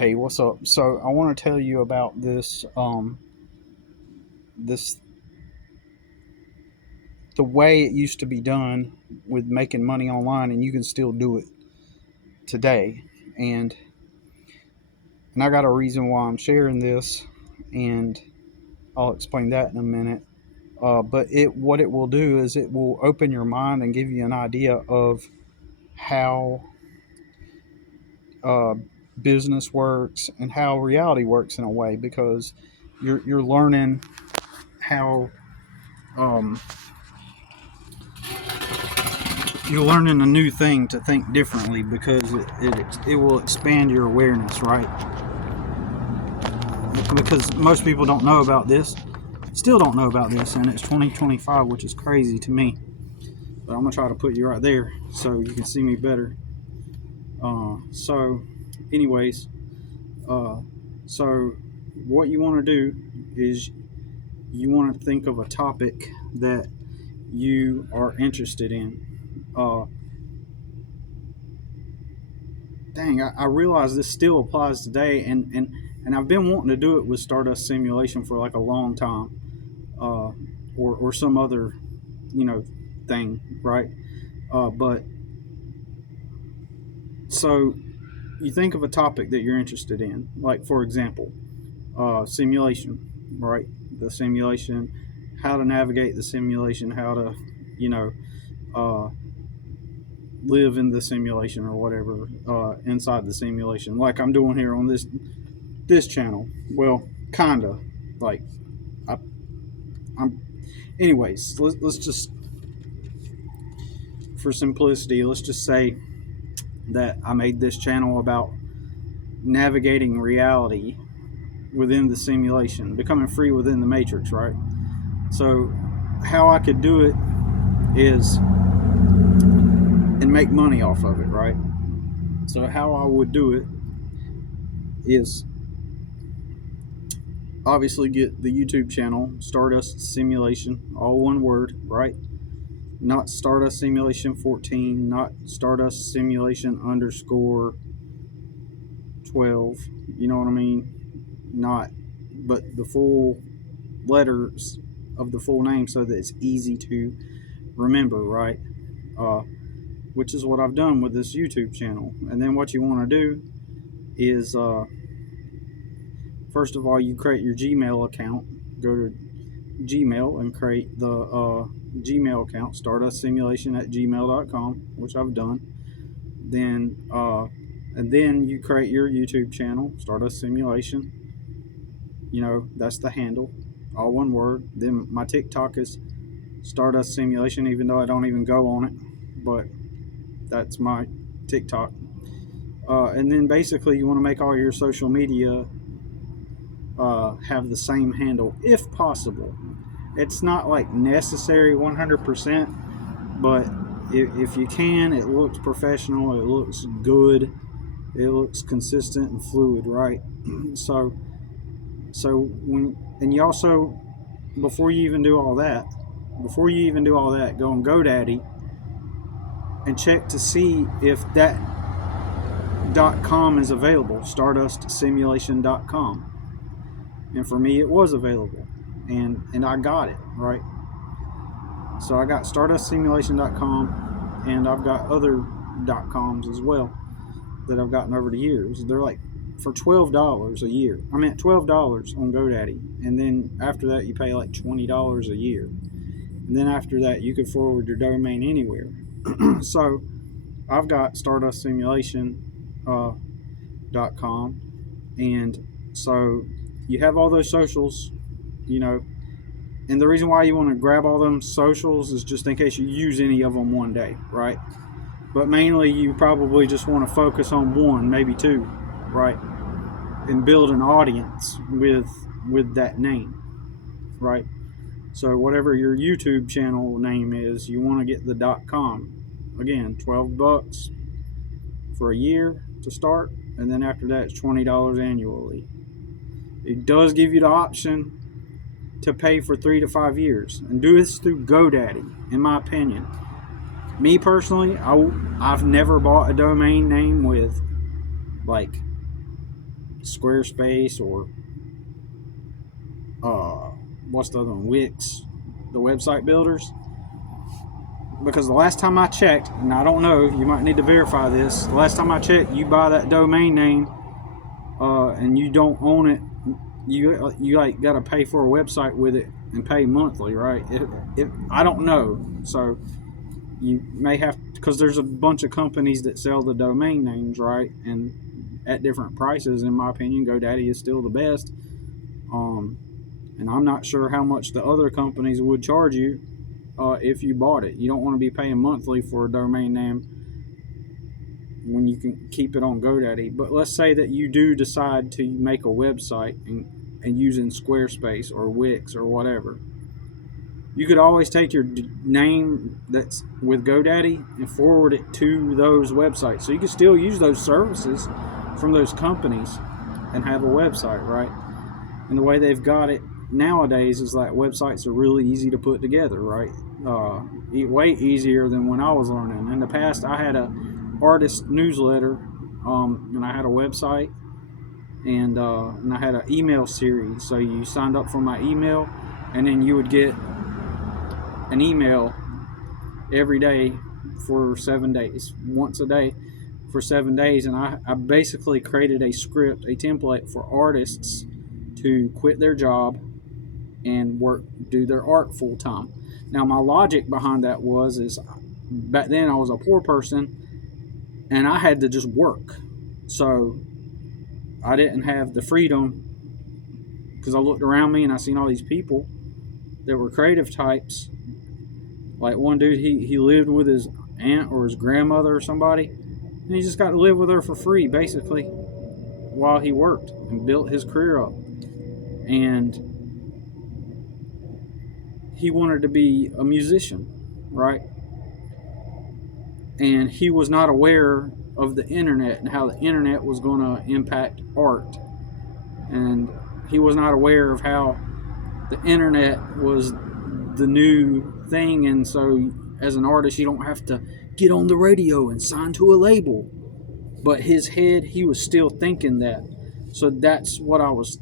Hey, what's up? So I want to tell you about this the way it used to be done with making money online, and you can still do it today. And and I got a reason why I'm sharing this, and I'll explain that in a minute. But it what it will do is it will open your mind and give you an idea of how uh, business works and how reality works in a way, because you're learning how um, you're learning a new thing to think differently, because it will expand your awareness, right? Because most people don't know about this, still don't know about this, and it's 2025, which is crazy to me. But I'm gonna try to put you right there so you can see me better. So, anyways, uh, so what you want to do is you want to think of a topic that you are interested in. Uh, I realize this still applies today, and I've been wanting to do it with Stardust Simulation for like a long time, uh, or some other, you know, thing, right? But so you think of a topic that you're interested in, like for example, simulation, right? The simulation, how to navigate the simulation, how to, you know, uh, live in the simulation or whatever, inside the simulation, like I'm doing here on this channel. Well, kinda, like I, I'm. Anyways, let's just, for simplicity, let's just say that I made this channel about navigating reality within the simulation, becoming free within the matrix, right? So, how I could do it is and make money off of it, right? So, how I would do it is obviously get the YouTube channel Stardust Simulation, all one word, right? Not Stardust Simulation 14, not Stardust Simulation underscore 12. You know what I mean? Not, but the full letters of the full name so that it's easy to remember, right? Uh, which is what I've done with this YouTube channel. And then what you want to do is, first of all, you create your Gmail account. Go to Gmail and create the Gmail account, stardustsimulation@gmail.com, which I've done. Then, and then you create your YouTube channel, Stardust Simulation. You know, that's the handle, all one word. Then my TikTok is Stardust Simulation, even though I don't even go on it, but that's my TikTok. And then basically, you want to make all your social media have the same handle if possible. It's not like necessary 100%, but if you can, it looks professional, it looks good, it looks consistent and fluid, right? So when, and you also, before you even do all that, go on GoDaddy and check to see if that .com is available, stardustsimulation.com. And for me, it was available, and I got it, right? So I got stardustsimulation.com, and I've got other .coms as well that I've gotten over the years. They're like for $12 a year. I mean, $12 on GoDaddy, and then after that, you pay like $20 a year, and then after that, you can forward your domain anywhere. So I've got stardustsimulation.com, and so you have all those socials, you know. And the reason why you want to grab all them socials is just in case you use any of them one day, right? But mainly you probably just want to focus on one, maybe two, right? And build an audience with that name, right? So whatever your YouTube channel name is, you want to get the .com. Again, $12 for a year to start, and then after that it's $20 annually. It does give you the option to pay for 3 to 5 years, and do this through GoDaddy, in my opinion. Me personally, I've never bought a domain name with like Squarespace or what's the other one, Wix, the website builders. Because the last time I checked, and I don't know, you might need to verify this. The last time I checked, you buy that domain name, and you don't own it. You like got to pay for a website with it and pay monthly, right? I don't know, so you may have, because there's a bunch of companies that sell the domain names, right? And at different prices. In my opinion, GoDaddy is still the best. And I'm not sure how much the other companies would charge you if you bought it. You don't want to be paying monthly for a domain name when you can keep it on GoDaddy. But let's say that you do decide to make a website and using Squarespace or Wix or whatever. You could always take your name that's with GoDaddy and forward it to those websites. So you can still use those services from those companies and have a website, right? And the way they've got it nowadays is like websites are really easy to put together, right? Way easier than when I was learning. In the past, I had a artist newsletter, and I had a website, and I had an email series. So you signed up for my email, and then you would get an email every day for 7 days, once a day for 7 days. And I basically created a script, a template for artists to quit their job and do their art full time. Now my logic behind that is back then I was a poor person and I had to just work, so I didn't have the freedom, because I looked around me and I seen all these people that were creative types. Like one dude, he lived with his aunt or his grandmother or somebody, and he just got to live with her for free basically while he worked and built his career up. And he wanted to be a musician, right? And he was not aware of the internet and how the internet was going to impact art. And he was not aware of how the internet was the new thing. And so as an artist, you don't have to get on the radio and sign to a label. But his head, he was still thinking that. So that's what I was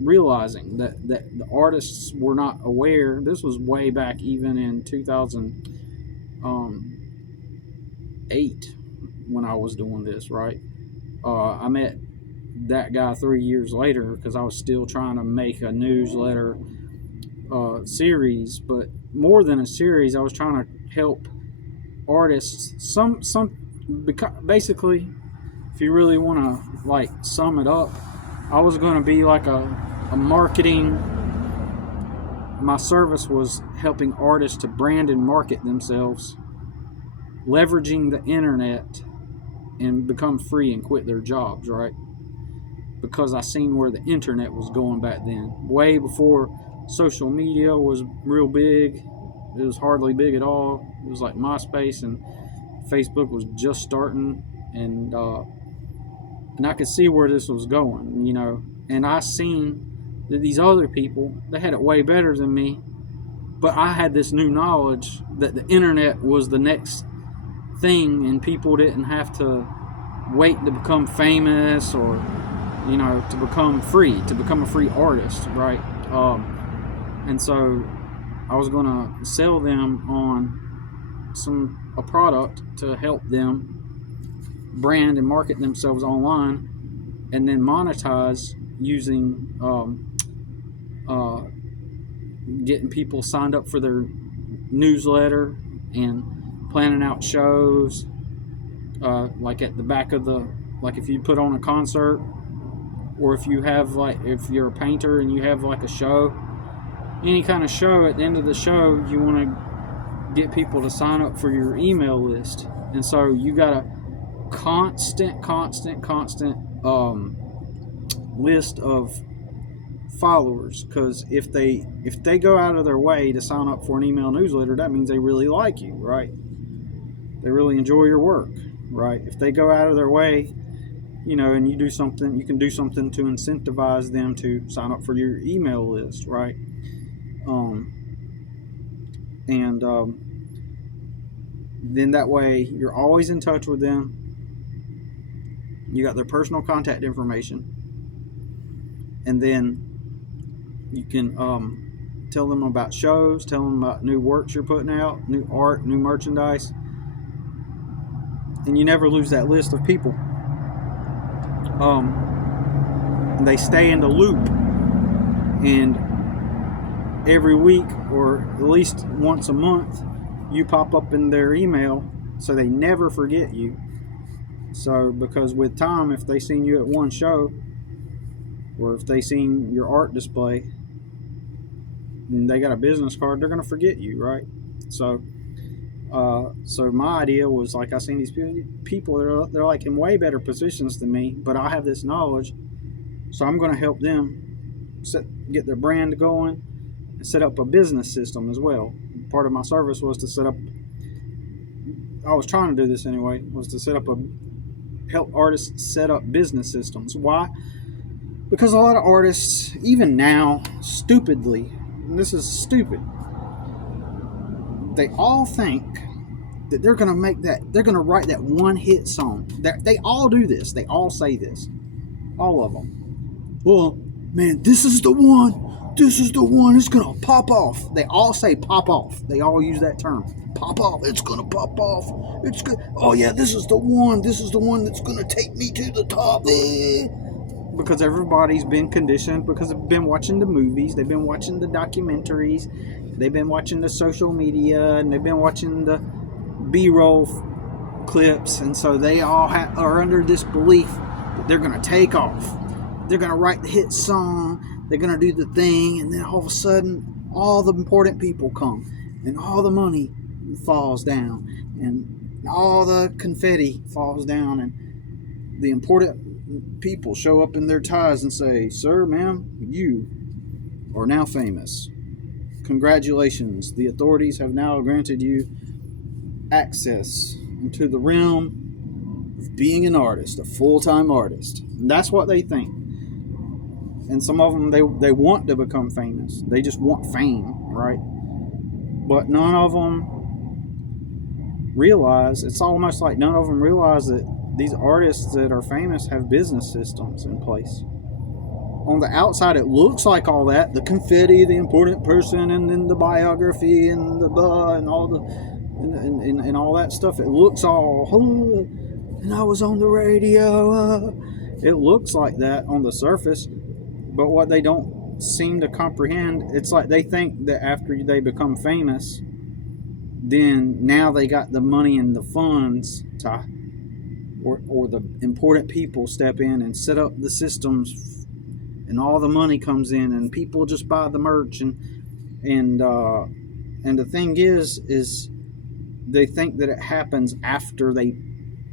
realizing, that the artists were not aware. This was way back even in 2008 when I was doing this, right? I met that guy 3 years later because I was still trying to make a newsletter series, but more than a series, I was trying to help artists. Basically, if you really want to like sum it up, I was going to be like a marketing. My service was helping artists to brand and market themselves, leveraging the internet, and become free and quit their jobs, right? Because I seen where the internet was going back then, way before social media was real big. It was hardly big at all. It was like MySpace, and Facebook was just starting, and I could see where this was going, and I seen that these other people, they had it way better than me, but I had this new knowledge that the internet was the next thing, and people didn't have to wait to become famous or to become a free artist, right? And so I was gonna sell them on a product to help them brand and market themselves online, and then monetize using getting people signed up for their newsletter and planning out shows, like at the back of like if you put on a concert, or if you're a painter and you have like a show, any kind of show, at the end of the show you want to get people to sign up for your email list. And so you got a constant list of followers, because if they go out of their way to sign up for an email newsletter, that means they really like you, right? They really enjoy your work, right? If they go out of their way, and you do something, you can do something to incentivize them to sign up for your email list, right? Then that way you're always in touch with them. You got their personal contact information. and then you can tell them about shows, tell them about new works you're putting out, new art, new merchandise, and you never lose that list of people. They stay in the loop, and every week or at least once a month you pop up in their email, so they never forget you. So because with time, if they seen you at one show, or if they seen your art display and they got a business card, they're going to forget you, right? So so my idea was, like, I seen these people, they're like in way better positions than me, but I have this knowledge, so I'm going to help them get their brand going and set up a business system as well. Part of my service was to set up, I was trying to do this anyway, was to help artists set up business systems. Why? Because a lot of artists, even now, stupidly, and this is stupid, they all think that they're going to write that one hit song. They all do this. They all say this. All of them. Well, man, this is the one. This is the one. It's going to pop off. They all say pop off. They all use that term. Pop off. It's going to pop off. It's good. Oh, yeah, this is the one. This is the one that's going to take me to the top. Because everybody's been conditioned, because they've been watching the movies, they've been watching the documentaries, they've been watching the social media, and they've been watching the B-roll clips, and so they all are under this belief that they're going to take off. They're going to write the hit song, they're going to do the thing, and then all of a sudden, all the important people come, and all the money falls down, and all the confetti falls down, and the important people show up in their ties and say, "Sir, ma'am, you are now famous. Congratulations, the authorities have now granted you access into the realm of being an artist, a full-time artist." And that's what they think. And some of them, they want to become famous. They just want fame, right? But none of them realize, it's almost like none of them realize that these artists that are famous have business systems in place. On the outside, it looks like all that, the confetti, the important person, and then the biography, and the blah, and all the and all that stuff. It looks all, oh, and I was on the radio. It looks like that on the surface, but what they don't seem to comprehend, it's like they think that after they become famous, then now they got the money and the funds to, or the important people step in and set up the systems, and all the money comes in, and people just buy the merch, and the thing is they think that it happens after they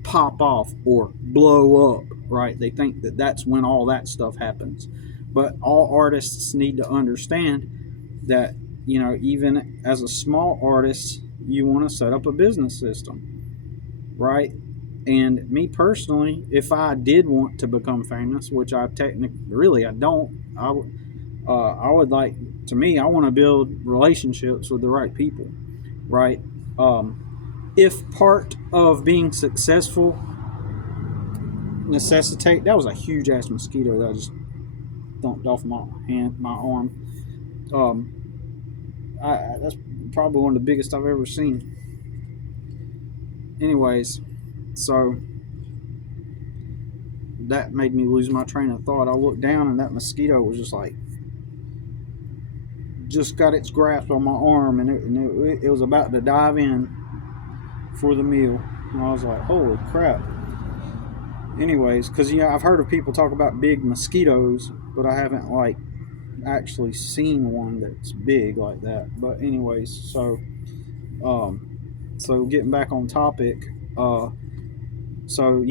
pop off or blow up, right? They think that that's when all that stuff happens. But all artists need to understand that, even as a small artist, you want to set up a business system, right? And me personally, if I did want to become famous, which I don't, I would like, to me, I want to build relationships with the right people, right? If part of being successful necessitate, that was a huge ass mosquito that I just thumped off my arm. That's probably one of the biggest I've ever seen. Anyways, so that made me lose my train of thought. I looked down, and that mosquito was just got its grasp on my arm, and it was about to dive in for the meal. And I was like, holy crap. Anyways, because I've heard of people talk about big mosquitoes, but I haven't actually seen one that's big like that. But anyways, so getting back on topic, so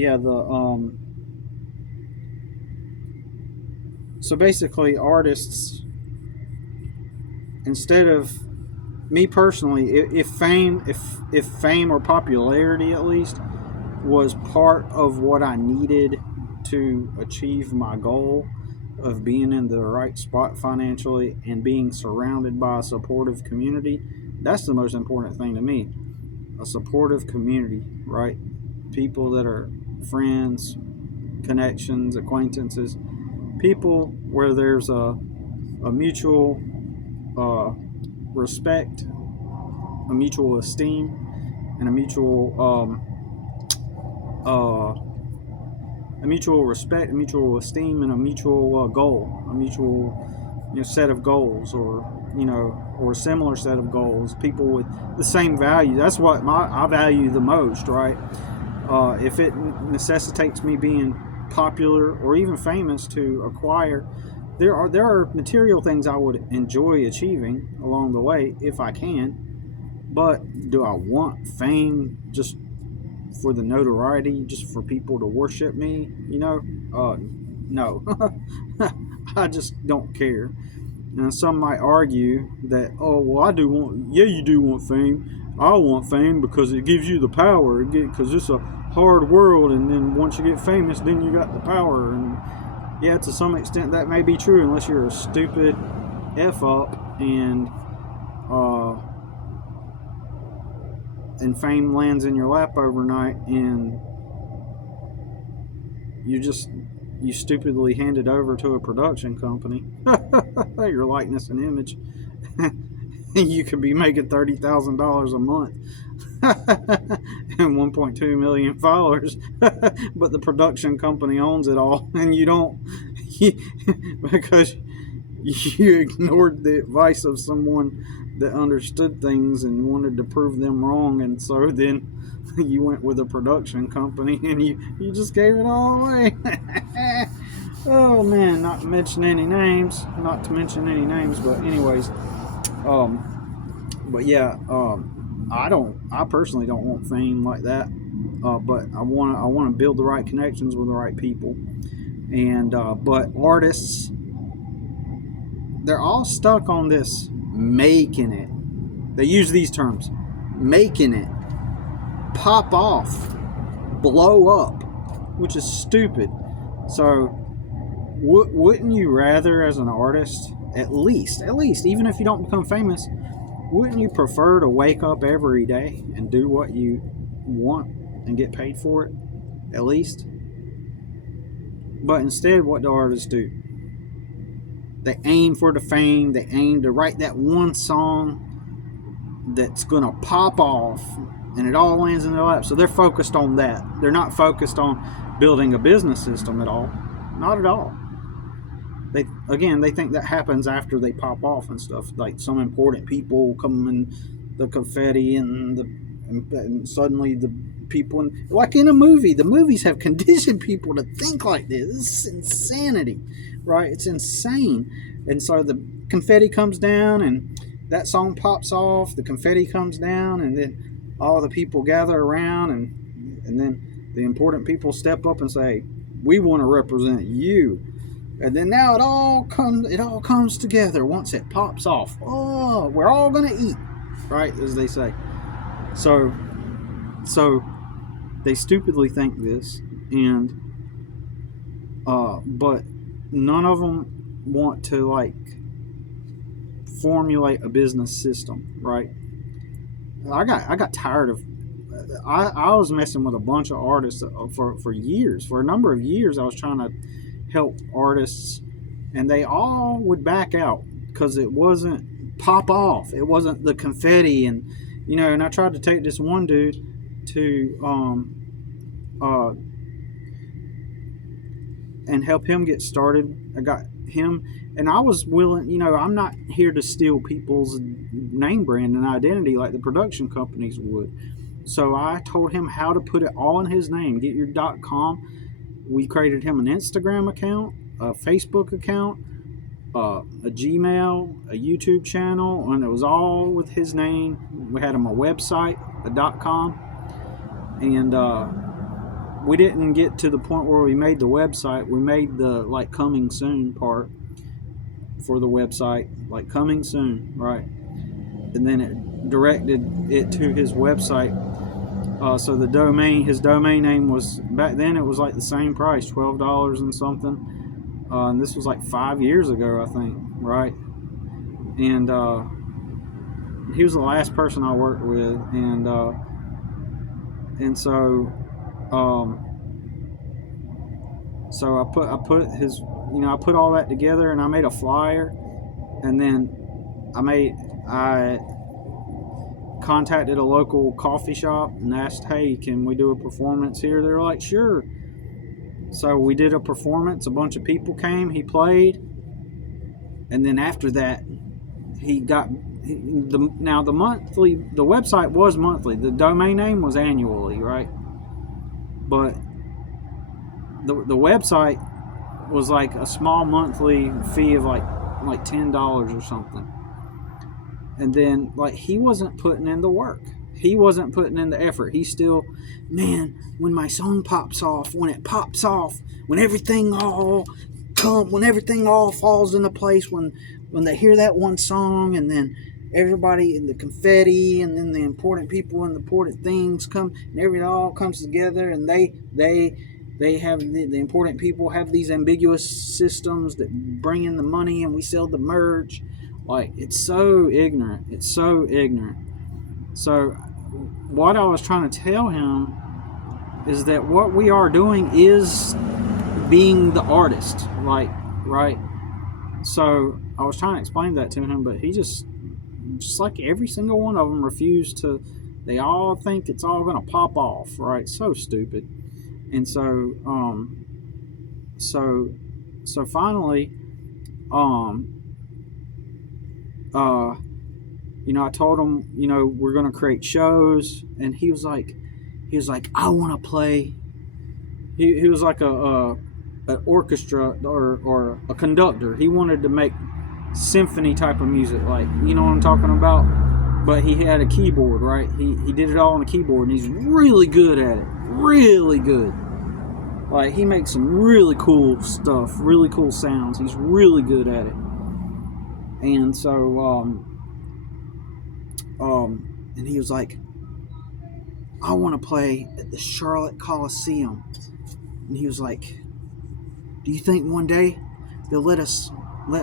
basically artists, instead of, me personally, if fame or popularity at least was part of what I needed to achieve my goal of being in the right spot financially and being surrounded by a supportive community, that's the most important thing to me. A supportive community, right? People that are friends, connections, acquaintances people where there's a mutual respect, a mutual esteem, and a mutual respect, a mutual esteem, and a mutual goal, a mutual set of goals, or or a similar set of goals. People with the same value. That's what I value the most, right? If it necessitates me being popular or even famous to acquire, there are material things I would enjoy achieving along the way if I can. But do I want fame just for the notoriety, just for people to worship me? No. I just don't care. And some might argue that, oh, well, I do want, yeah, you do want fame. I want fame because it gives you the power, because it's a hard world, and then once you get famous, then you got the power. And yeah, to some extent that may be true, unless you're a stupid F up and fame lands in your lap overnight, and you stupidly hand it over to a production company, your likeness and image, you could be making $30,000 a month and 1.2 million followers, but the production company owns it all, and you don't, because you ignored the advice of someone that understood things and wanted to prove them wrong, and so then you went with a production company and you just gave it all away. Oh man, not to mention any names, but anyways, but yeah, I personally don't want fame like that, but I want to build the right connections with the right people, and but artists, they're all stuck on this making it. They use these terms: making it, pop off, blow up, which is stupid. So wouldn't you rather, as an artist, at least, even if you don't become famous, wouldn't you prefer to wake up every day and do what you want and get paid for it, at least? But instead, what do artists do? They aim for the fame. They aim to write that one song that's going to pop off, and it all lands in their lap. So they're focused on that. They're not focused on building a business system at all. Not at all. They think that happens after they pop off and stuff. Like some important people come in, the confetti and suddenly the people like in a movie. The movies have conditioned people to think like this. This is insanity, right? It's insane. And so the confetti comes down and that song pops off. The confetti comes down, and then all the people gather around, and then the important people step up and say, "We want to represent you." And then now it all comes together once it pops off. Oh, we're all gonna eat, right? As they say. So they stupidly think this, and but none of them want to like formulate a business system, right? I got tired of. I was messing with a bunch of artists for years. For a number of years, I was trying to help artists, and they all would back out because it wasn't pop off. It wasn't the confetti, and and I tried to take this one dude to and help him get started. I got him, and I was willing. I'm not here to steal people's name brand and identity like the production companies would. So I told him how to put it all in his name. Get your .com. We created him an Instagram account, a Facebook account, a Gmail, a YouTube channel, and it was all with his name. We had him a website, a .com, and we didn't get to the point where we made the website. We made the like coming soon part for the website, like coming soon, right? And then it directed it to his website. So his domain name was, back then it was like the same price, $12 and something. And this was like 5 years ago, I think, right? And he was the last person I worked with, and so I put I put all that together and I made a flyer, and then I contacted a local coffee shop and asked, hey, can we do a performance here? They're like, sure. So we did a performance. A bunch of people came. He played, and then after that, he got the website was monthly. The domain name was annually, right? But the website was like a small monthly fee of like $10 or something. And then like he wasn't putting in the work. He wasn't putting in the effort. He still, man, when my song pops off, when everything all falls into place, when they hear that one song, and then everybody and the confetti, and then the important people and the important things come, and everything all comes together, and they have the important people have these ambiguous systems that bring in the money, and we sell the merch. Like, it's so ignorant. So what I was trying to tell him is that what we are doing is being the artist, like, right? So I was trying to explain that to him, but he just like every single one of them refused to. They all think it's all going to pop off, right? So stupid. And so finally, I told him, we're going to create shows, and he was like, I want to play. He was like an orchestra or a conductor. He wanted to make symphony type of music, like, you know what I'm talking about? But he had a keyboard, right? He did it all on a keyboard, and he's really good at it. Really good. Like, he makes some really cool stuff, really cool sounds. He's really good at it. And so, and he was like, I want to play at the Charlotte Coliseum. And he was like, do you think one day they'll let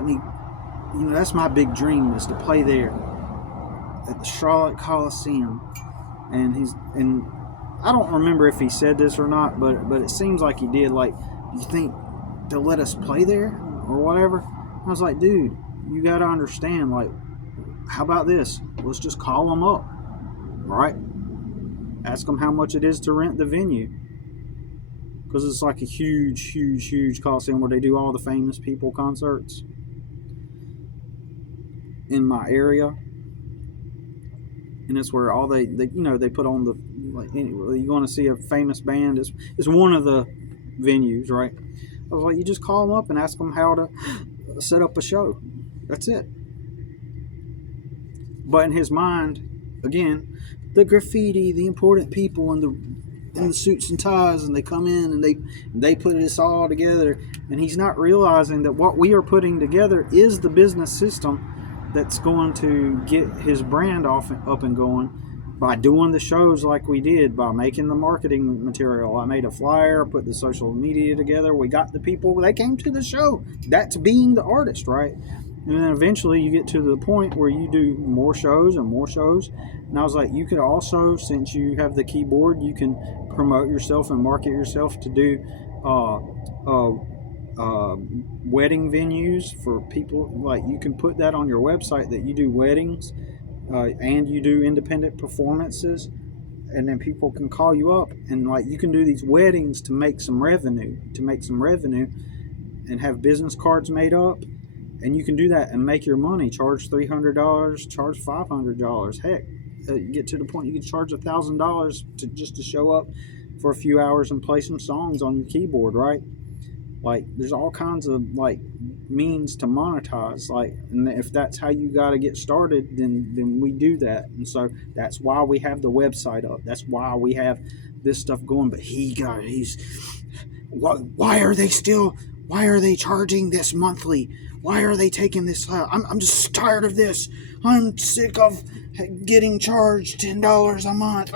me, that's my big dream, is to play there at the Charlotte Coliseum. And I don't remember if he said this or not, but it seems like he did. Like, do you think they'll let us play there or whatever? I was like, dude, you got to understand, like, how about this? Let's just call them up, right? Ask them how much it is to rent the venue. Because it's like a huge coliseum where they do all the famous people concerts in my area. And it's where all they put on the, like, anyway, you want to see a famous band, it's one of the venues, right? I was like, you just call them up and ask them how to set up a show. That's it. But in his mind, again, the graffiti, the important people, and the suits and ties, and they come in and they put this all together, and he's not realizing that what we are putting together is the business system that's going to get his brand up and going by doing the shows like we did, by making the marketing material. I made a flyer, put the social media together, we got the people, they came to the show. That's being the artist, right? And then eventually you get to the point where you do more shows and more shows. And I was like, you could also, since you have the keyboard, you can promote yourself and market yourself to do wedding venues for people. Like, you can put that on your website that you do weddings and you do independent performances, and then people can call you up, and like, you can do these weddings to make some revenue and have business cards made up, and you can do that and make your money. Charge $300, charge $500. Heck, get to the point you can charge $1,000 to show up for a few hours and play some songs on your keyboard, right? Like, there's all kinds of like means to monetize. Like, and if that's how you got to get started, then we do that. And so that's why we have the website up. That's why we have this stuff going. But why are they charging this monthly? Why are they taking this? I'm just tired of this. I'm sick of getting charged $10 a month.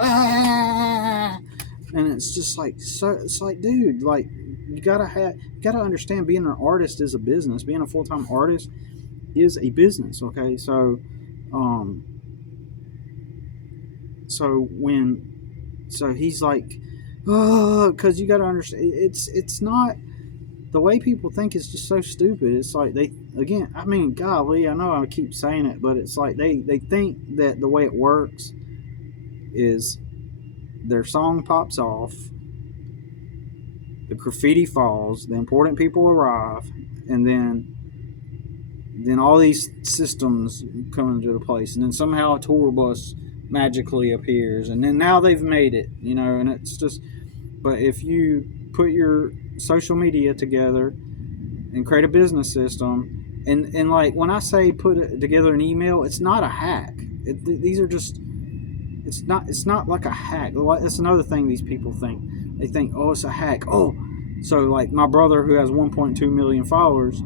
And it's just like, so it's like, dude, like, you gotta understand, being an artist is a business. Being a full-time artist is a business. Okay, so he's like, because you gotta understand, it's not the way people think is just so stupid. It's like they, again, I mean, golly, I know I keep saying it, but it's like they think that the way it works is their song pops off, the graffiti falls, the important people arrive, and then all these systems come into place, and then somehow a tour bus magically appears, and then now they've made it, and it's just. But if you put your social media together and create a business system, and like when I say put together an email, it's not a hack. These are just, it's not like a hack. That's another thing these people think. They think, oh, it's a hack. Oh, so like my brother who has 1.2 million followers,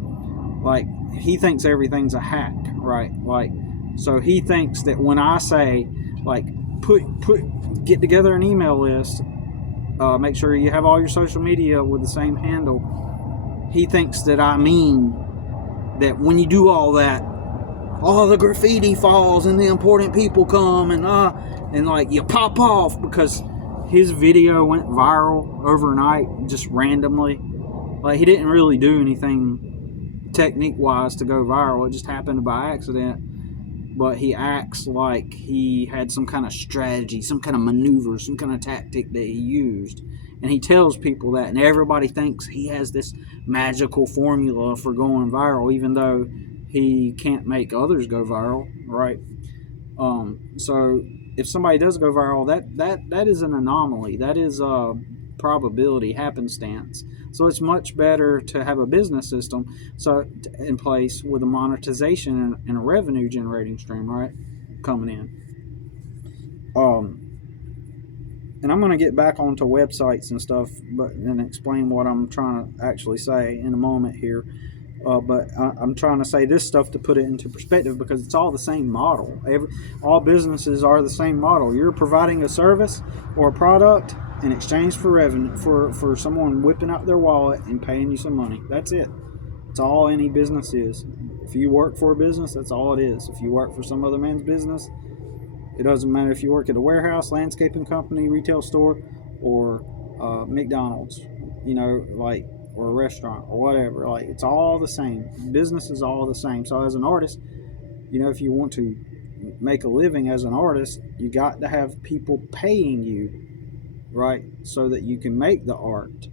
like he thinks everything's a hack, right? Like, so he thinks that when I say like get together an email list, make sure you have all your social media with the same handle, he thinks that I mean that when you do all that, all the graffiti falls and the important people come and like you pop off, because his video went viral overnight just randomly. Like he didn't really do anything technique wise to go viral. It just happened by accident. But he acts like he had some kind of strategy, some kind of maneuver, some kind of tactic that he used. And he tells people that, and everybody thinks he has this magical formula for going viral, even though he can't make others go viral, right? So if somebody does go viral, that is an anomaly. That is a probability, happenstance. So it's much better to have a business system in place with a monetization and a revenue generating stream, right, coming in. And I'm going to get back onto websites and stuff, and explain what I'm trying to actually say in a moment here. But I'm trying to say this stuff to put it into perspective, because it's all the same model. All businesses are the same model. You're providing a service or a product in exchange for revenue, for someone whipping out their wallet and paying you some money. That's it. It's all any business is. If you work for a business, that's all it is. If you work for some other man's business, it doesn't matter if you work at a warehouse, landscaping company, retail store, or McDonald's, or a restaurant or whatever. Like, it's all the same. Business is all the same. So as an artist, if you want to make a living as an artist, you got to have people paying you, right? So that you can make the art.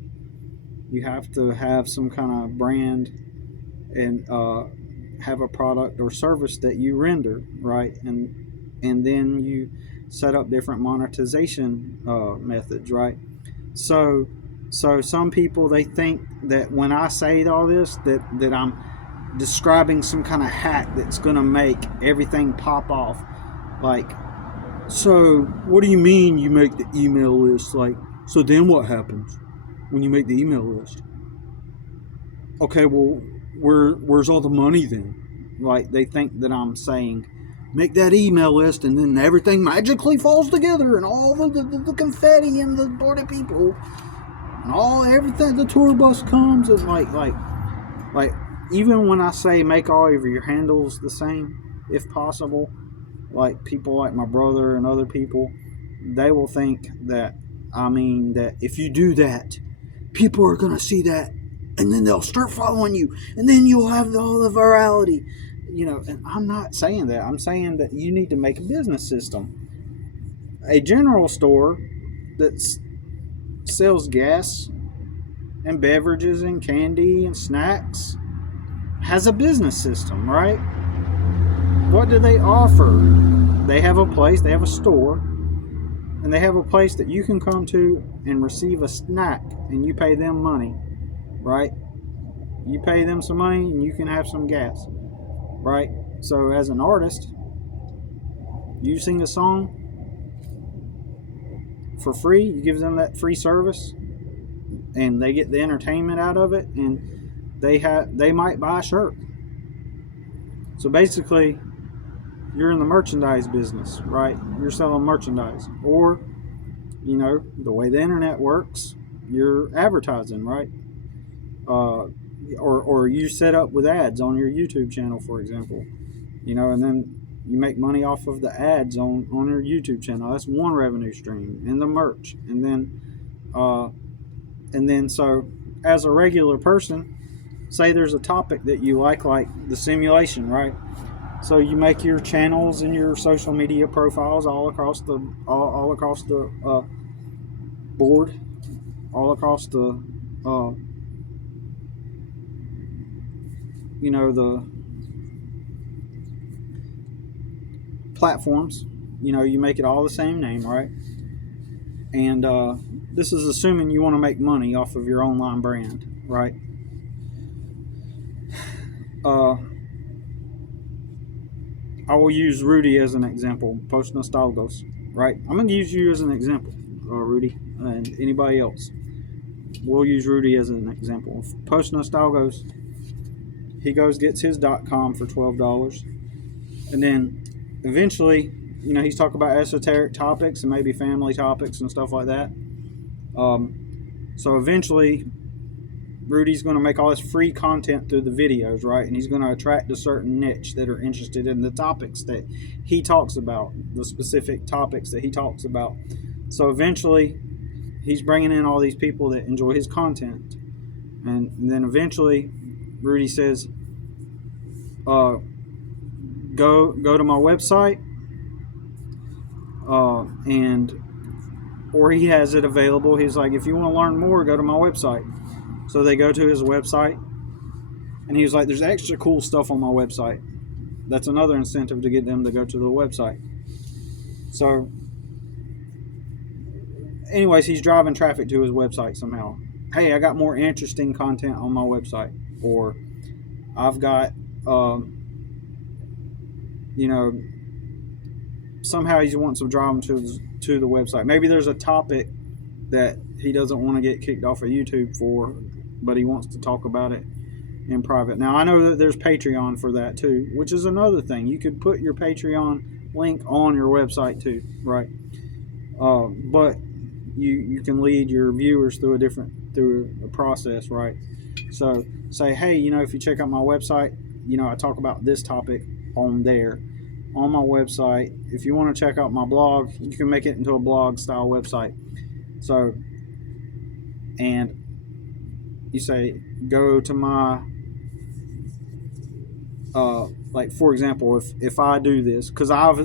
You have to have some kind of brand and have a product or service that you render, right? And then you set up different monetization methods, right? So some people, they think that when I say all this, that I'm describing some kind of hack that's going to make everything pop off. Like, so what do you mean you make the email list? Like, so then what happens when you make the email list? Okay, well, where's all the money then? Like, they think that I'm saying, make that email list and then everything magically falls together, and all the confetti and the party people and everything, the tour bus comes, and like even when I say make all of your handles the same, if possible, like people like my brother and other people, they will think that I mean that if you do that, people are gonna see that, and then they'll start following you, and then you'll have all the virality, And I'm not saying that. I'm saying that you need to make a business system. A general store that's sells gas and beverages and candy and snacks has a business system, right? What do they offer? They have a place, they have a store, and they have a place that you can come to and receive a snack, and you pay them money, right? You pay them some money and you can have some gas, right? So as an artist, you sing a song for free, you give them that free service, and they get the entertainment out of it, and they might buy a shirt. So basically, you're in the merchandise business, right? You're selling merchandise, or the way the internet works, you're advertising, right? Or you set up with ads on your YouTube channel, for example, and then you make money off of the ads on your YouTube channel. That's one revenue stream, and the merch, and then so as a regular person, say there's a topic that you like the simulation, right? So you make your channels and your social media profiles all across the board, all across the the platforms. You make it all the same name, right? And this is assuming you want to make money off of your online brand, right? I will use Rudy as an example, Post Nostalgos, right? I'm going to use you as an example, Rudy, and anybody else. We'll use Rudy as an example. Post Nostalgos, he gets his .com for $12. And then eventually, he's talking about esoteric topics and maybe family topics and stuff like that. So eventually, Rudy's going to make all this free content through the videos, right? And he's going to attract a certain niche that are interested in the topics that he talks about, the specific topics that he talks about. So eventually, he's bringing in all these people that enjoy his content. And then eventually, Rudy says, go to my website, or he has it available. He's like, if you want to learn more, go to my website. So they go to his website, and he was like, there's extra cool stuff on my website. That's another incentive to get them to go to the website. So anyways, he's driving traffic to his website somehow. Hey, I got more interesting content on my website. Or I've got, somehow he wants to drive them to the website. Maybe there's a topic that he doesn't want to get kicked off of YouTube for, but he wants to talk about it in private. Now, I know that there's Patreon for that too, which is another thing. You could put your Patreon link on your website too, right? But you can lead your viewers through a process, right? So say, hey, if you check out my website, I talk about this topic on there. On my website, if you want to check out my blog, you can make it into a blog style website. So, and you say, go to my, like for example, if I do this, because I've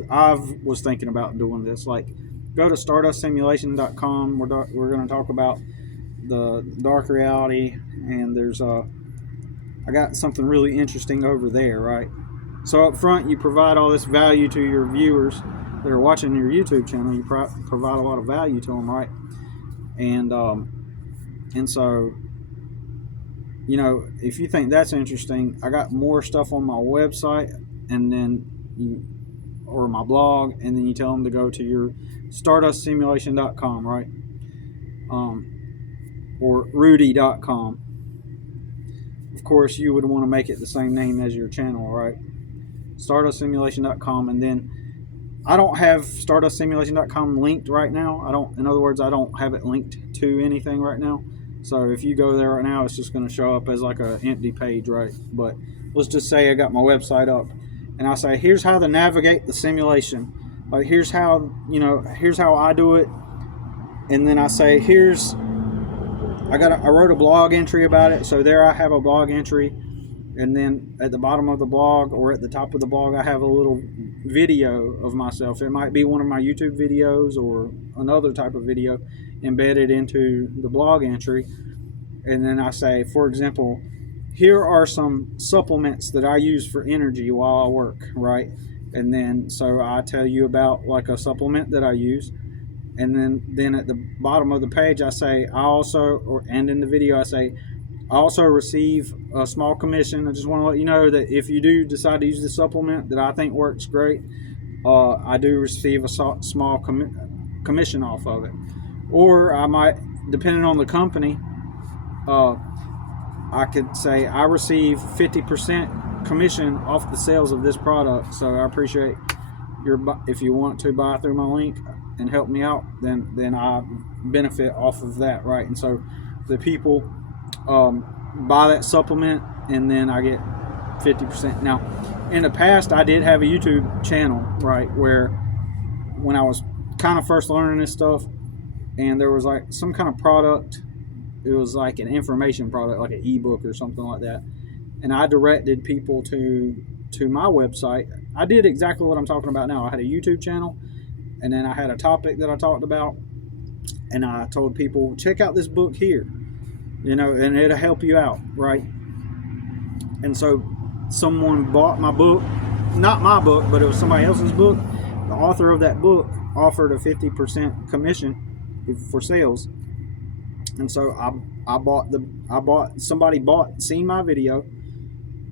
was thinking about doing this, like go to stardustsimulation.com. We're going to talk about the dark reality, and there's I got something really interesting over there, right? So up front, you provide all this value to your viewers that are watching your YouTube channel. You provide a lot of value to them, right? And so, if you think that's interesting, I got more stuff on my website, and then or my blog, and then you tell them to go to your stardustsimulation.com, right? Or rudy.com. Of course, you would want to make it the same name as your channel, right? stardustsimulation.com. And then I don't have stardustsimulation.com linked right now. In other words, I don't have it linked to anything right now. So if you go there right now, it's just going to show up as like an empty page, right? But let's just say I got my website up, and I say, here's how to navigate the simulation. Like here's how I do it. And then I say, I wrote a blog entry about it. So there I have a blog entry. And then at the bottom of the blog or at the top of the blog, I have a little video of myself. It might be one of my YouTube videos or another type of video embedded into the blog entry. And then I say, for example, here are some supplements that I use for energy while I work, right? And then so I tell you about like a supplement that I use. And then at the bottom of the page, I say, and in the video, I say, I also receive a small commission. I just want to let you know that if you do decide to use the supplement that I think works great, I do receive a small commission off of it. Or I might, depending on the company, I could say I receive 50% commission off the sales of this product. So I appreciate if you want to buy through my link and help me out, then I benefit off of that, right? And so the people buy that supplement, and then I get 50%. Now, in the past, I did have a YouTube channel, right, where when I was kind of first learning this stuff, and there was like some kind of product, it was like an information product, like an ebook or something like that. And I directed people to my website. I did exactly what I'm talking about now. I had a YouTube channel, and then I had a topic that I talked about, and I told people, check out this book here, and it'll help you out, right? And so someone bought my book, not my book, but it was somebody else's book. The author of that book offered a 50% commission for sales. And so somebody seen my video,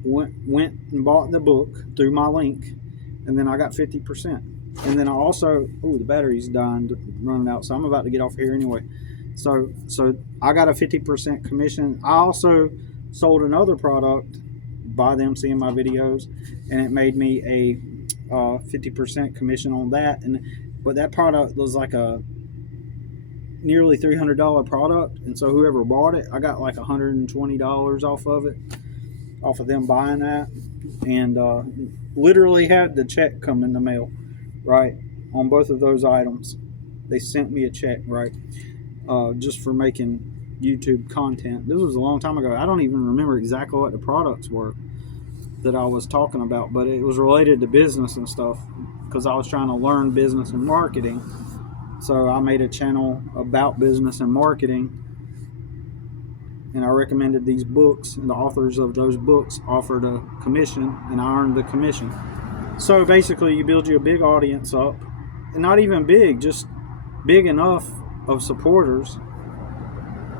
went and bought the book through my link, and then I got 50%. And then I also, the battery's dying, running out, so I'm about to get off here anyway. So I got a 50% commission. I also sold another product by them seeing my videos, and it made me a 50% commission on that. But that product was like a nearly $300 product, and so whoever bought it, I got like $120 off of it, off of them buying that, and literally had the check come in the mail, right, on both of those items. They sent me a check, right, just for making YouTube content. This was a long time ago. I don't even remember exactly what the products were that I was talking about, but it was related to business and stuff, because I was trying to learn business and marketing. So I made a channel about business and marketing, and I recommended these books, and the authors of those books offered a commission, and I earned the commission. So basically, you build you a big audience up, and not even big, just big enough of supporters,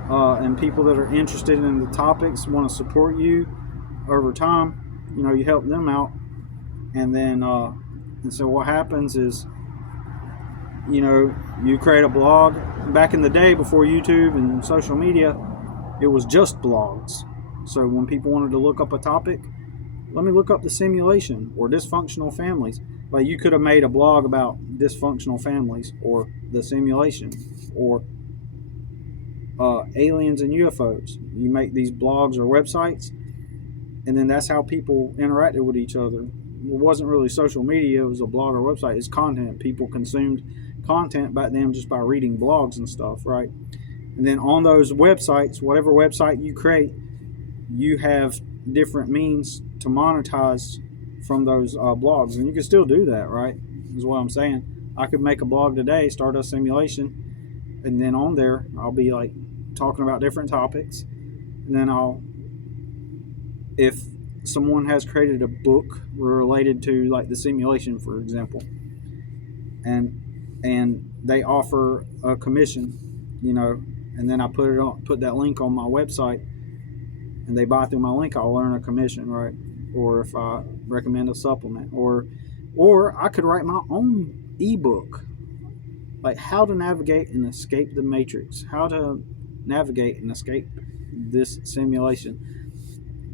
and people that are interested in the topics, want to support you over time. You help them out, and then and so what happens is, you create a blog. Back in the day, before YouTube and social media, it was just blogs. So when people wanted to look up a topic, let me look up the simulation or dysfunctional families. Like, you could have made a blog about dysfunctional families or the simulation or aliens and UFOs. You make these blogs or websites, and then that's how people interacted with each other. It wasn't really social media, it was a blog or website. It's content. People consumed content back then just by reading blogs and stuff, right? And then on those websites, whatever website you create, you have different means to monetize from those blogs. And you can still do that, right? Is what I'm saying. I could make a blog today, start a simulation, and then on there, I'll be like talking about different topics. And then if someone has created a book related to like the simulation, for example, and they offer a commission, and then I put that link on my website, and they buy through my link, I'll earn a commission, right? Or if I recommend a supplement, or I could write my own ebook, like how to navigate and escape the matrix, how to navigate and escape this simulation.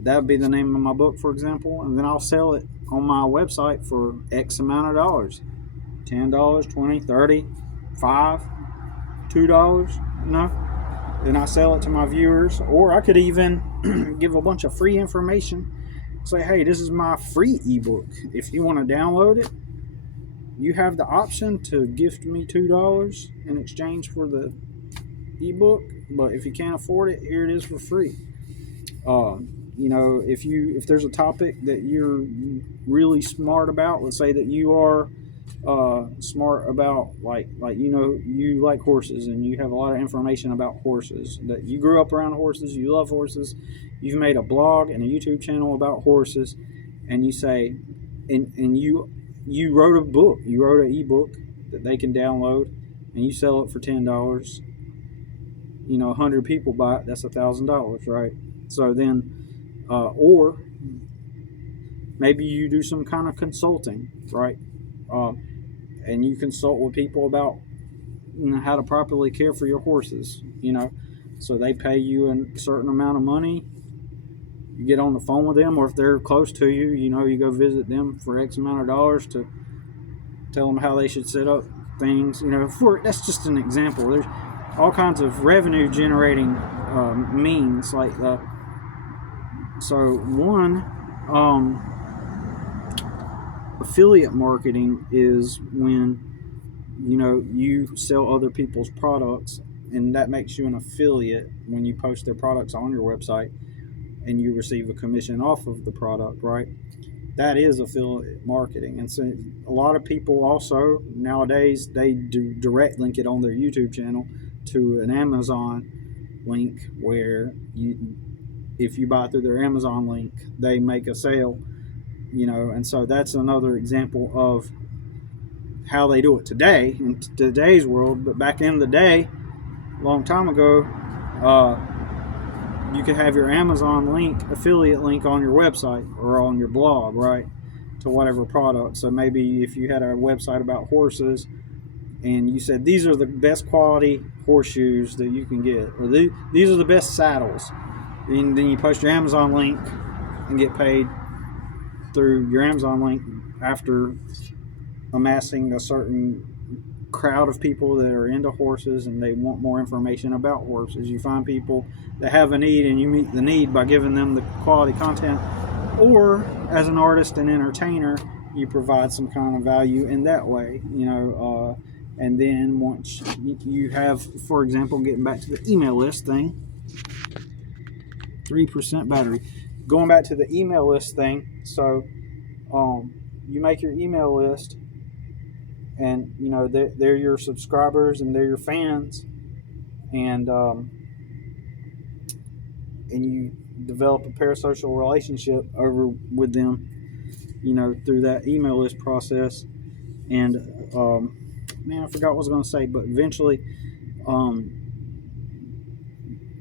That would be the name of my book, for example, and then I'll sell it on my website for X amount of dollars. $10, $20, $30, $5, $2, and I sell it to my viewers. Or I could even give a bunch of free information. Say, hey, this is my free ebook. If you want to download it, you have the option to gift me $2 in exchange for the ebook. But if you can't afford it, here it is for free. If there's a topic that you're really smart about, let's say that you are smart about, you like horses, and you have a lot of information about horses, that you grew up around horses, you love horses, you've made a blog and a YouTube channel about horses, and you say, and you wrote a book, you wrote an ebook that they can download, and you sell it for $10. 100 people buy it, that's $1,000, right? So then, or maybe you do some kind of consulting, right? And you consult with people about how to properly care for your horses, so they pay you a certain amount of money. You get on the phone with them, or if they're close to you, you go visit them for X amount of dollars to tell them how they should set up things. That's just an example. There's all kinds of revenue generating means, like affiliate marketing is when you sell other people's products and that makes you an affiliate when you post their products on your website, and you receive a commission off of the product, right? That is affiliate marketing. And so a lot of people also nowadays, they do direct link it on their YouTube channel to an Amazon link, where if you buy through their Amazon link, they make a sale, and so that's another example of how they do it today in today's world. But back in the day, a long time ago, you could have your Amazon link, affiliate link, on your website or on your blog, right, to whatever product. So maybe if you had a website about horses and you said these are the best quality horseshoes that you can get, or these are the best saddles, and then you post your Amazon link and get paid through your Amazon link after amassing a certain crowd of people that are into horses and they want more information about horses. You find people that have a need and you meet the need by giving them the quality content, or as an artist and entertainer, you provide some kind of value in that way, and then once you have, for example, getting back to the email list thing, 3% battery, going back to the email list thing. So you make your email list, and they're your subscribers and they're your fans, and you develop a parasocial relationship over with them, through that email list process. And I forgot what I was going to say, but eventually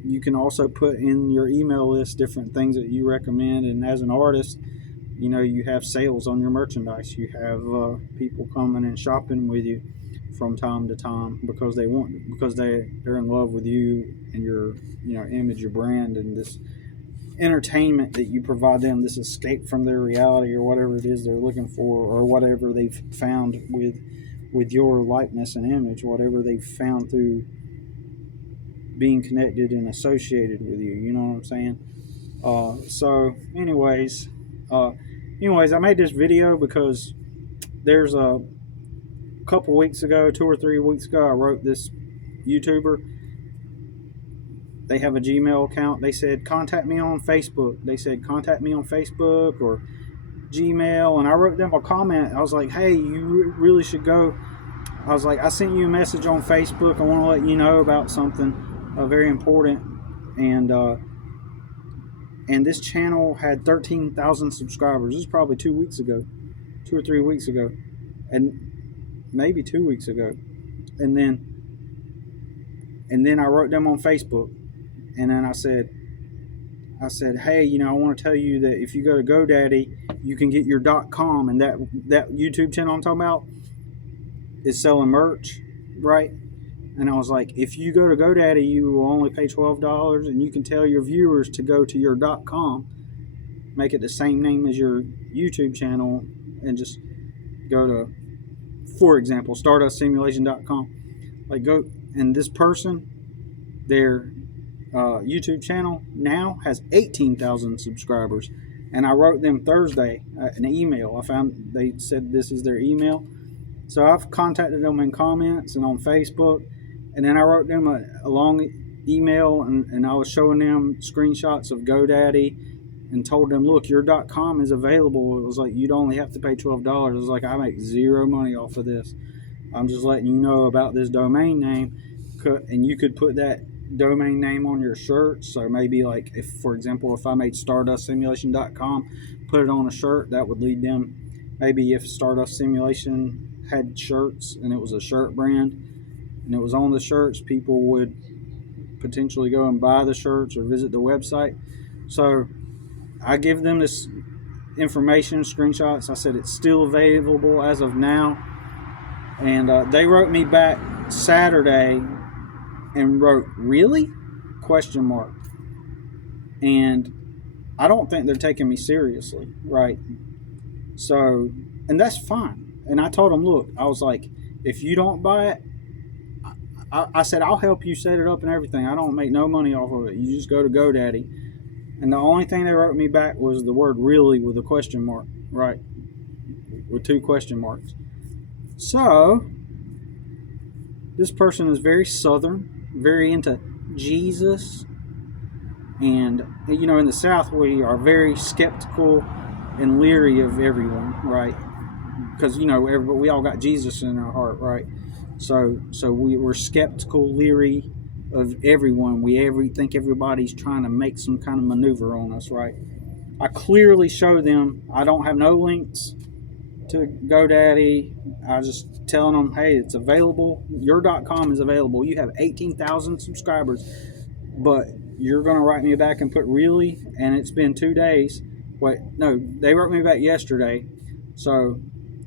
you can also put in your email list different things that you recommend. And as an artist, you have sales on your merchandise. You have people coming and shopping with you from time to time because they're in love with you and your image, your brand, and this entertainment that you provide them, this escape from their reality or whatever it is they're looking for, or whatever they've found with your likeness and image, whatever they've found through being connected and associated with you. You know what I'm saying? So anyways, I made this video because there's a couple weeks ago, 2 or 3 weeks ago, I wrote this YouTuber. They have a Gmail account. They said, contact me on Facebook. Or Gmail. And I wrote them a comment. I was like, hey, you really should go. I was like, I sent you a message on Facebook. I want to let you know about something very important. And this channel had 13,000 subscribers. This is probably 2 weeks ago, 2 or 3 weeks ago, and maybe 2 weeks ago. And then I wrote them on Facebook, and then I said, hey, I want to tell you that if you go to GoDaddy, you can get your .com, and that YouTube channel I'm talking about is selling merch, right? And I was like, if you go to GoDaddy, you will only pay $12, and you can tell your viewers to go to your .com, make it the same name as your YouTube channel, and just go to, for example, stardustsimulation.com. Like, go, and this person, their YouTube channel now has 18,000 subscribers. And I wrote them Thursday an email. I found they said this is their email. So I've contacted them in comments and on Facebook. And then I wrote them a long email, and I was showing them screenshots of GoDaddy and told them, look, your .com is available. It was like, you'd only have to pay $12. It was like, I make zero money off of this. I'm just letting you know about this domain name. And you could put that domain name on your shirts. So maybe, like, if, for example, if I made stardustsimulation.com, put it on a shirt, that would lead them. Maybe if Stardust Simulation had shirts and it was a shirt brand and it was on the shirts, people would potentially go and buy the shirts or visit the website. So I give them this information, screenshots. I said it's still available as of now. And they wrote me back Saturday and wrote, really? ? And I don't think they're taking me seriously, right? So, and that's fine. And I told them, look, I was like, if you don't buy it, I said, I'll help you set it up and everything. I don't make no money off of it. You just go to GoDaddy. And the only thing they wrote me back was the word really with a ? Right? With 2 question marks. So, this person is very southern. very into Jesus. And, you know, in the South, we are very skeptical and leery of everyone, right? Because, you know, we all got Jesus in our heart, right? So we're skeptical, leery of everyone. We think everybody's trying to make some kind of maneuver on us, right? I clearly show them I don't have no links to GoDaddy. I just telling them, hey, it's available. Your.com is available. You have 18,000 subscribers, but you're going to write me back and put really, and it's been 2 days. Wait, no, they wrote me back yesterday. So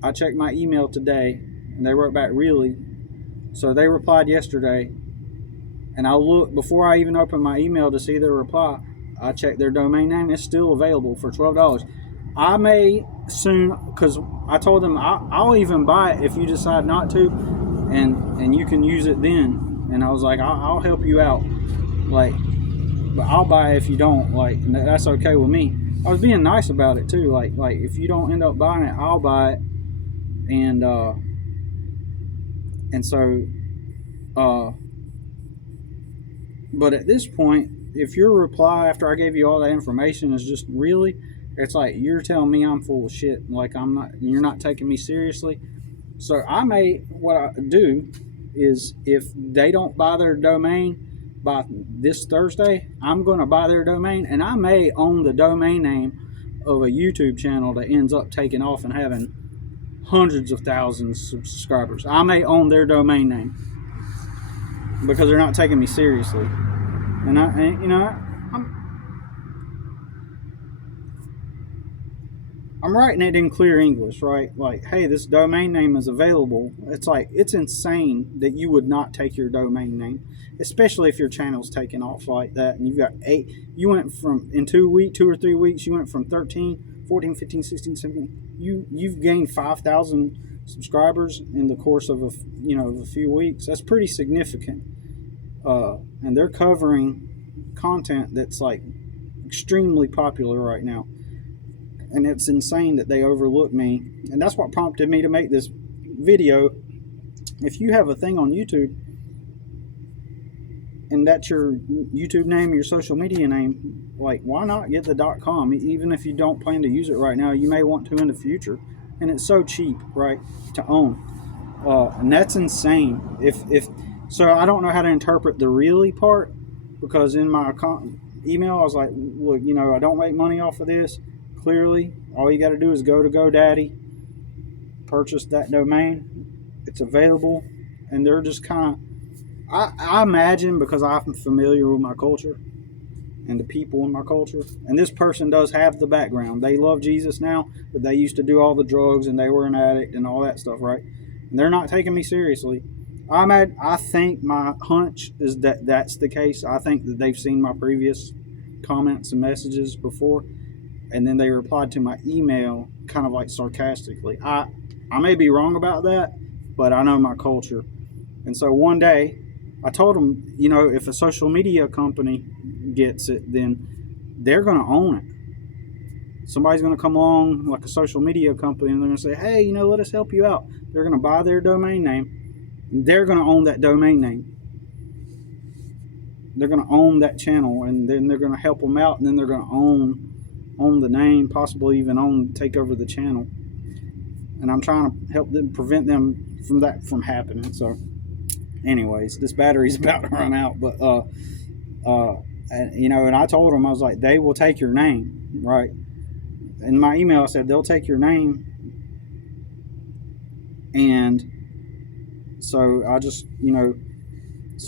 I checked my email today, and they wrote back really. So they replied yesterday, and I looked before I even opened my email to see their reply. I checked their domain name. It's still available for $12. I may soon, because I told them I'll even buy it if you decide not to, and you can use it then. And I was like, I'll help you out, like, but I'll buy it if you don't. Like, that's okay with me. I was being nice about it too. Like if you don't end up buying it, I'll buy it. And so, but at this point, if your reply after I gave you all that information is just really, it's like you're telling me I'm full of shit. Like I'm not, you're not taking me seriously. So what I do is if they don't buy their domain by this Thursday, I'm going to buy their domain, and I may own the domain name of a YouTube channel that ends up taking off and having hundreds of thousands of subscribers. I may own their domain name because they're not taking me seriously. And I'm writing it in clear English, right? Like, hey, this domain name is available. It's like, it's insane that you would not take your domain name, especially if your channel's taking off like that. And you've got you went from, in 2 or 3 weeks, you went from 13, 14, 15, 16, 17. You've gained 5,000 subscribers in the course of a few weeks. That's pretty significant. And they're covering content that's like extremely popular right now. And it's insane that they overlook me. And that's what prompted me to make this video. If you have a thing on YouTube and that's your YouTube name, your social media name, like, why not get the .com? Even if you don't plan to use it right now, you may want to in the future. And it's so cheap, right, to own. And that's insane. So I don't know how to interpret the really part, because in my email I was like, look, I don't make money off of this. Clearly, all you got to do is go to GoDaddy, purchase that domain. It's available, and they're just kind of, I imagine, because I'm familiar with my culture and the people in my culture, and this person does have the background. They love Jesus now, but they used to do all the drugs, and they were an addict and all that stuff, right? And they're not taking me seriously. I think my hunch is that that's the case. I think that they've seen my previous comments and messages before, and then they replied to my email kind of like sarcastically. I may be wrong about that, but I know my culture. And so one day I told them, if a social media company gets it, then they're going to own it. Somebody's going to come along, like a social media company, and they're going to say, hey, let us help you out. They're going to buy their domain name. They're going to own that domain name. They're going to own that channel, and then they're going to help them out, and then they're going to own the name, possibly even take over the channel. And I'm trying to help them, prevent them from happening. So anyways, this battery's about to run out, but and I told them, I was like, they will take your name, right? In my email I said they'll take your name, and so I just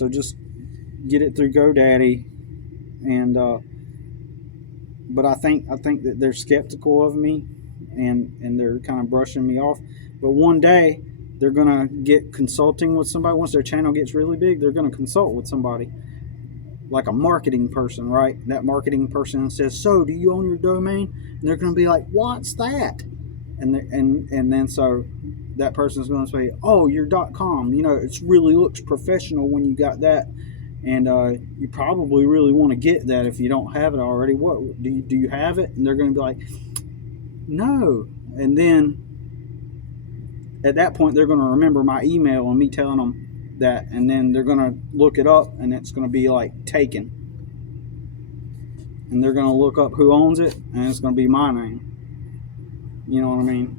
just get it through GoDaddy. And but I think that they're skeptical of me, and they're kind of brushing me off. But one day they're gonna get consulting with somebody. Once their channel gets really big, they're gonna consult with somebody, like a marketing person, right? That marketing person says, so do you own your domain? And they're gonna be like, what's that? And then so that person's gonna say, oh, your .com, it really looks professional when you got that. And you probably really want to get that if you don't have it already. What do you have it? And they're going to be like, no. And then at that point, they're going to remember my email and me telling them, that, and then they're gonna look it up, and it's gonna be like taken, and they're gonna look up who owns it, and it's gonna be my name. You know what I mean?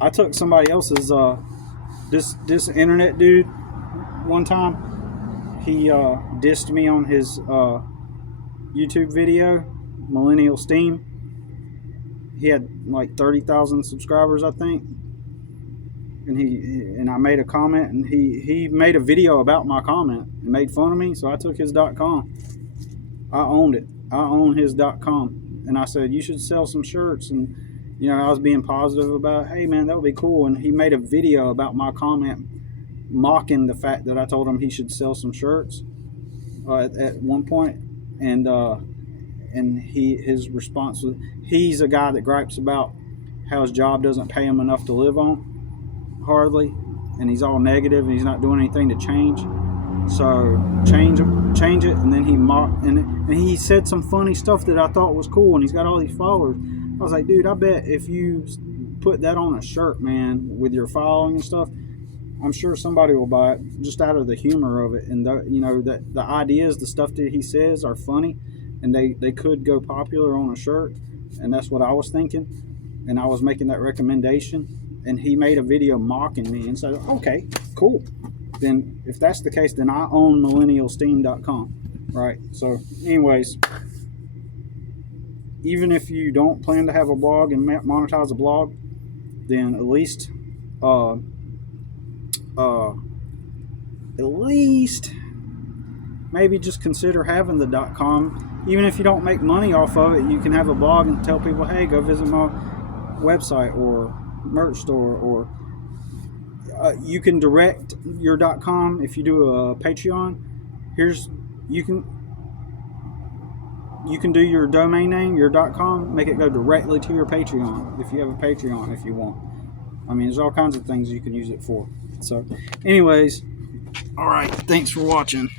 I took somebody else's this internet dude one time. He dissed me on his YouTube video, Millennial Steam. He had like 30,000 subscribers, I think. And I made a comment, and he made a video about my comment and made fun of me. So I took his .com. I owned it. I own his .com, and I said, you should sell some shirts. And you know, I was being positive about, hey man, that would be cool. And he made a video about my comment, mocking the fact that I told him he should sell some shirts at one point. And his response was, he's a guy that gripes about how his job doesn't pay him enough to live on, hardly, and he's all negative, and he's not doing anything to change. So change it. And then he mocked, and he said some funny stuff that I thought was cool, and he's got all these followers. I was like, dude, I bet if you put that on a shirt, man, with your following and stuff, I'm sure somebody will buy it just out of the humor of it. And you know, that the ideas, the stuff that he says are funny, and they could go popular on a shirt. And that's what I was thinking, and I was making that recommendation, and he made a video mocking me, and said, okay, cool. Then if that's the case, then I own millennialsteam.com, right? So anyways, even if you don't plan to have a blog and monetize a blog, then at least maybe just consider having the .com. Even if you don't make money off of it, you can have a blog and tell people, hey, go visit my website or merch store, or you can direct your .com. If you do a Patreon, you can do your domain name, your .com, make it go directly to your Patreon if you have a Patreon, if you want. I mean, there's all kinds of things you can use it for. So anyways, all right, thanks for watching.